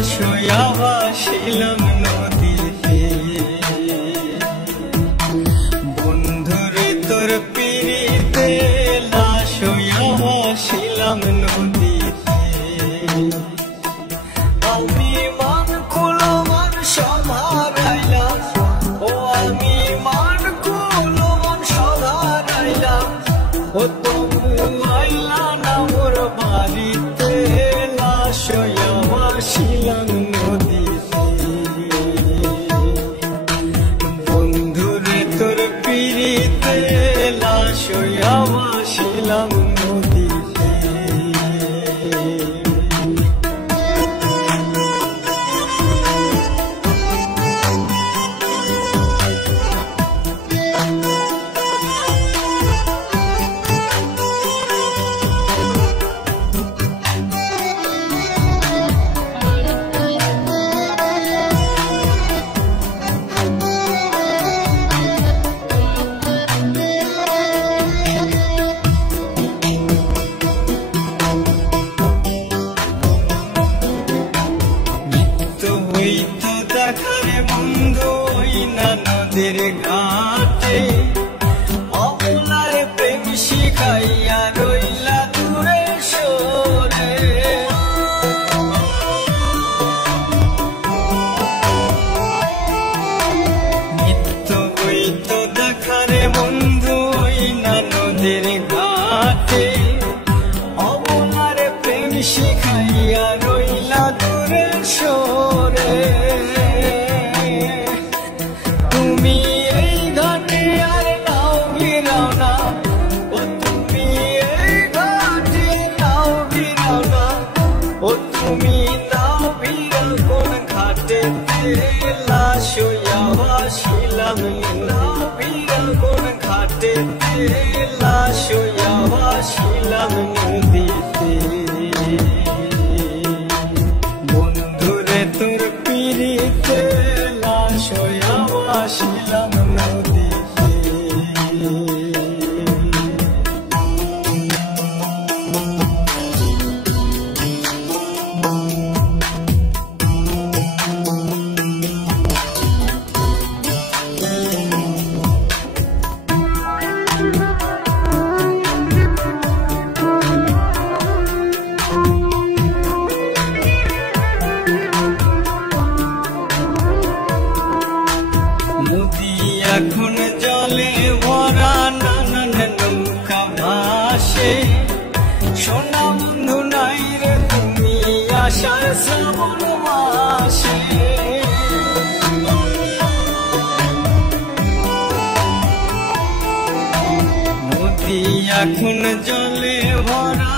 হইয়া ভাসিলাম নদীতে। বন্ধুরে তোর পিড়িতে লাশ হইয়া ভাসিলাম নদীতে। আমি মান কুলো মান সব হারাইলাম, ও আমি মান কুলো মান সব হারাইলাম। ও তবু আইলা না মোর বাড়িতে, লাশ হইয়া ভাসিলাম নদীতে। বন্ধুরে তোর পিড়িতে লাশ হইয়া ভাসিলাম নদীতে। দেখারে বন্ধু ওই না নদীর ঘাটে, অবলার প্রেম শিখাইয়া রইলা দূরে সরে। নিত্য হইত দেখারে বন্ধু ওই না নদীর ঘাটে, অবলার প্রেম শিখাইয়া রইলা দূরে সরে। তুমি এই ঘাটে আর নাও ভিড়াও না, ও তুমি এই ঘাটে নাও ভিড়াও না। ও তুমি নাও ভিড়াও কোন ঘাটে, লাশ হইয়া ভাসিলাম। নাও ভিড়াও কোন ঘাটে, লাশ হইয়া ভাসিলাম নদীতে। বন্ধুরে তোর পিড়িতে লাশ হইয়া ভাসিলাম নদীতে। নদী এখন জলে ভরা, নানান নৌকা ভাসে। সোনা বন্ধু নাই রে তুমি আসার শ্রাবণ মাসে। নদী এখন জলে ভরা,